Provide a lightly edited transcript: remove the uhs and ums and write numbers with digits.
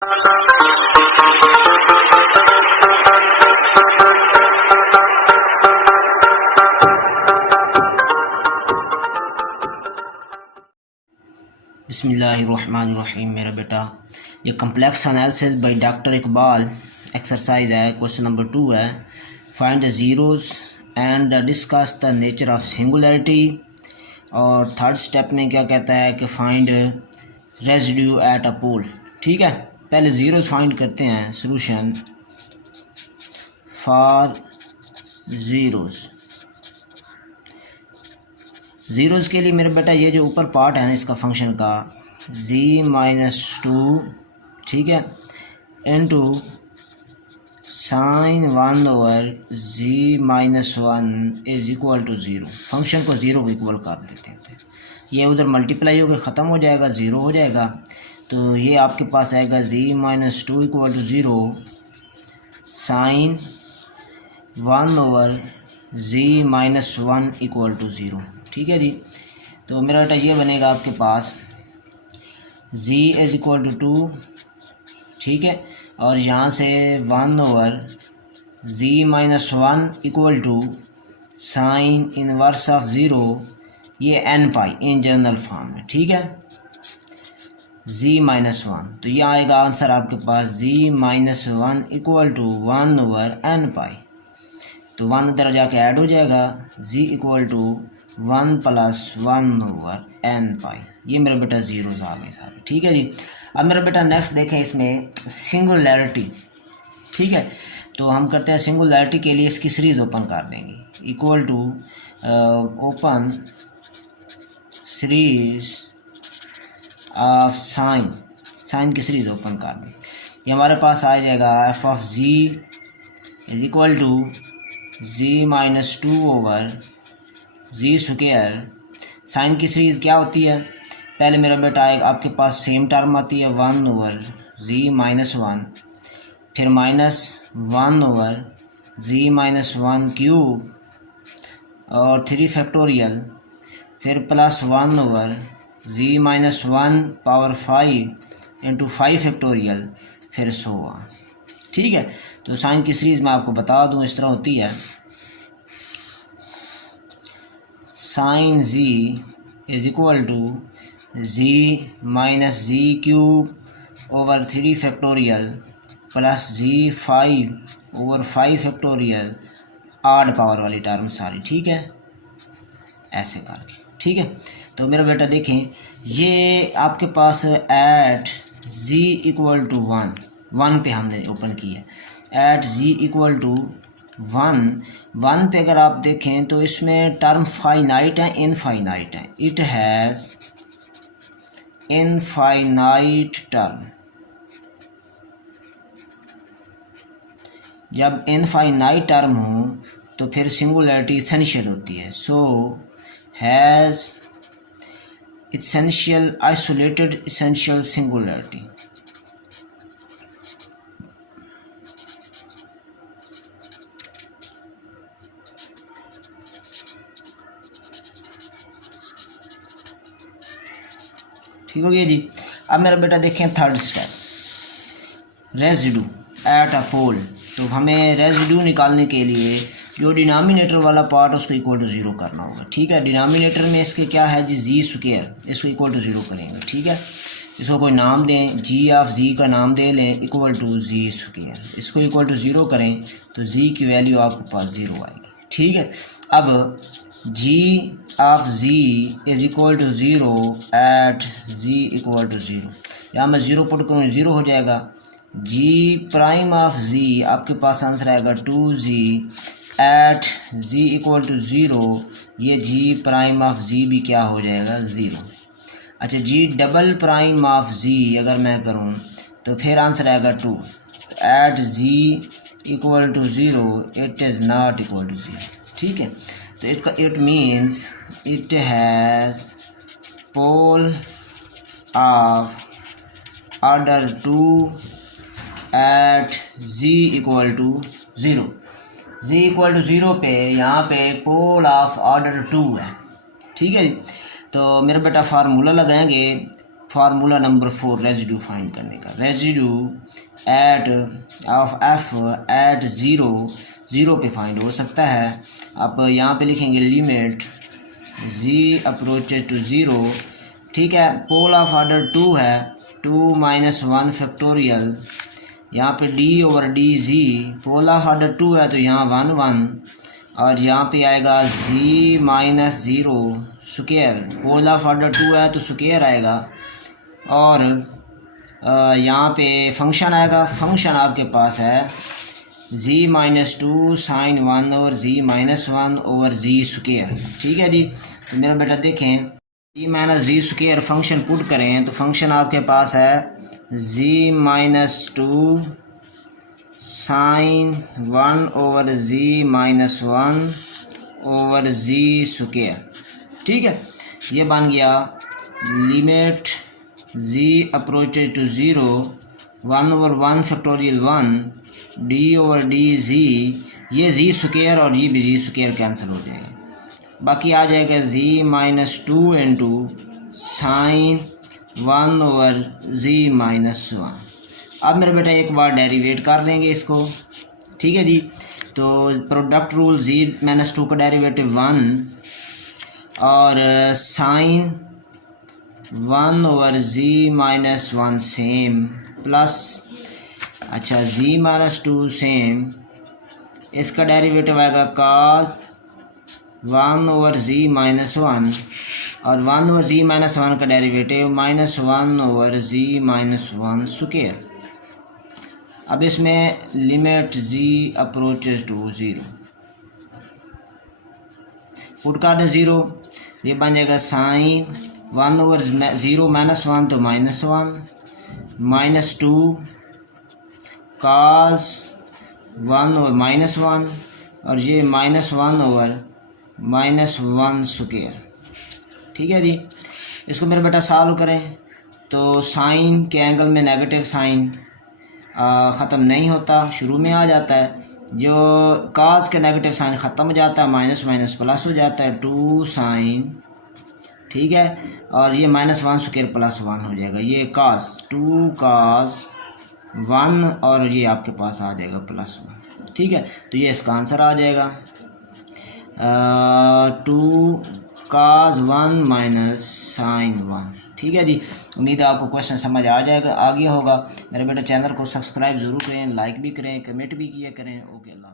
बिस्मिल्लाहिर्रहमानिर्रहीम। मेरा बेटा, ये complex analysis by doctor Iqbal exercise है, क्वेश्चन नंबर 2 है। Find the zeros and discuss the nature of singularity. और थर्ड स्टेप में क्या कहता है कि फाइंड रेजिड्यू एट अ पोल। ठीक है, पहले ज़ीरोज़ फाइंड करते हैं। Solution for zeros. ज़ीरोज़ के लिए मेरा बेटा ये जो ऊपर पार्ट है ना इसका फंक्शन का z-2, ठीक है, into sin 1/z-1 is equal to 0। Function को 0 को इक्वल कर देते हैं। ये उधर मल्टीप्लाई होकर ख़त्म हो जाएगा, 0 हो जाएगा। तो ये आपके पास आएगा z-2 equal to 0 sin 1/z-1 equal to 0। ठीक है जी। तो मेरा बेटा ये बनेगा आपके पास z इज़ इक्वल टू 2, ठीक है, और यहाँ से 1/z-1 equal to sine inverse of 0, ये n pi in general form में, ठीक है, z-1। तो ये आएगा आंसर आपके पास z-1 इक्वल टू 1/n पाई। तो 1 इधर जाके ऐड हो जाएगा, z इक्वल टू 1 + 1/n पाई। ये मेरा बेटा ज़ीरोज़ आ गए सारे। ठीक है जी। अब मेरा बेटा नेक्स्ट देखें, इसमें सिंगुलैरिटी। ठीक है, तो हम करते हैं सिंगुलैरिटी के लिए इसकी सीरीज़ ओपन कर देंगे। Equal to open series of sine की सीरीज़ ओपन कर दें। ये हमारे पास आ जाएगा f(z) is equal to z-2/z²। Sine की सीरीज़ क्या होती है? पहले मेरा बेटा आएगा आपके पास सेम टर्म आती है 1/z-1, फिर -1/z-1³ और 3 फैक्टोरियल, फिर plus 1/z-1 power 5 into 5 factorial, फिर 100। ठीक है, तो साइन की सीरीज़ मैं आपको बता दूं इस तरह होती है। Sine z is equal to z-z³ 3 factorial plus z5/5 factorial, odd power वाली टर्म सारी। ठीक है, ऐसे करके। ठीक है, तो मेरा बेटा देखें, ये आपके पास एट z इक्वल टू 1 पे हमने ओपन किया। एट z इक्वल टू 1 पे अगर आप देखें तो इसमें टर्म फाइनाइट है, इनफाइनाइट है। It has infinite term. जब इनफाइनाइट टर्म हो तो फिर सिंगुलैरिटी इसेंशियल होती है। So has essential isolated essential singularity. ठीक हो गया जी। अब मेरा बेटा देखें third step, residue at a pole. तो हमें रेजिड्यू निकालने के लिए जो डिनोमिनेटर वाला पार्ट उसको इक्वल टू 0 करना होगा। ठीक है, डिनोमिनेटर में इसके क्या है जी, z², इसको इक्वल टू 0 करेंगे। ठीक है, इसको कोई नाम दें, g का नाम दे लें इक्वल टू z²। इसको इक्वल टू 0 करें तो z की वैल्यू आपके पास 0 आएगी। ठीक है, अब g is equal to 0 at z equal to 0। यहाँ मैं 0 पुट करूँ, 0 हो जाएगा। g' आपके पास आंसर आएगा 2z eight z equal to 0। ये g' भी क्या हो जाएगा, 0। अच्छा, g" अगर मैं करूँ तो फिर आंसर आएगा 2 at z equal to 0। It is not equal to 0। ठीक है, तो it means it has pole of order 2 at z equal to 0। z equal to 0 पे यहाँ पे पोल ऑफ ऑर्डर 2 है। ठीक है, तो मेरा बेटा फार्मूला लगाएंगे फार्मूला नंबर 4 रेजिड्यू फाइंड करने का। Residue at of f at zero पे फाइंड हो सकता है। आप यहाँ पे लिखेंगे limit z approaches to zero, ठीक है। पोल ऑफ ऑर्डर 2 है, 2 माइनस 1 फैक्टोरियल, यहाँ पे d over d z, pole of order 2 है तो यहाँ 1 1, और यहाँ पे आएगा z minus zero square, pole of order 2 है तो स्क्वायर आएगा, और यहाँ पे फंक्शन आएगा। फंक्शन आपके पास है z minus 2 sine 1 over z minus 1 over z square, ठीक है जी। तो मेरा बेटा देखें, z minus z square function put करें तो फंक्शन आपके पास है z minus 2 sine 1 over z minus 1 over z square, ठीक है। ये बन गया limit z approaches to zero 1 over 1 factorial 1 d over d z, ये z स्क्वायर और ये भी z स्क्वायर कैंसिल हो जाएगा, बाकी आ जाएगा z minus 2 into sine 1 over z minus 1। अब मेरे बेटा एक बार डेरिवेट कर देंगे इसको, ठीक है जी। तो प्रोडक्ट रूल z माइनस 2 का डेरिवेटिव 1 और sine 1 over z minus 1 same plus, अच्छा z माइनस 2 सेम, इसका डेरिवेटिव आएगा cos 1 ओवर z माइनस 1, और 1 ओवर z माइनस 1 का derivative minus 1 over z minus 1 square. अब इसमें limit z approaches to zero put कर दे ज़ीरो, ये बन जाएगा साइन 1 ओवर ज़ीरो माइनस 1 तो minus 1 minus 2 cos 1 over minus 1, और ये माइनस 1 ओवर माइनस 1 स्क्वायर, ठीक है जी। इसको मेरे बेटा सॉल्व करें तो साइन के एंगल में नेगेटिव साइन ख़त्म नहीं होता, शुरू में आ जाता है। जो काज के नेगेटिव साइन ख़त्म हो जाता है, माइनस माइनस प्लस हो जाता है, 2 साइन, ठीक है। और ये माइनस 1 स्क्वायर प्लस 1 हो जाएगा, ये काज 2 काज 1, और ये आपके पास आ जाएगा प्लस 1, ठीक है। तो ये इसका आंसर आ जाएगा 2 काज 1 माइनस साइन 1, ठीक है जी। उम्मीद है आपको क्वेश्चन समझ आ गया होगा। मेरे बेटा चैनल को सब्सक्राइब ज़रूर करें, लाइक भी करें, कमेंट भी किया करें। ओके, अल्लाह।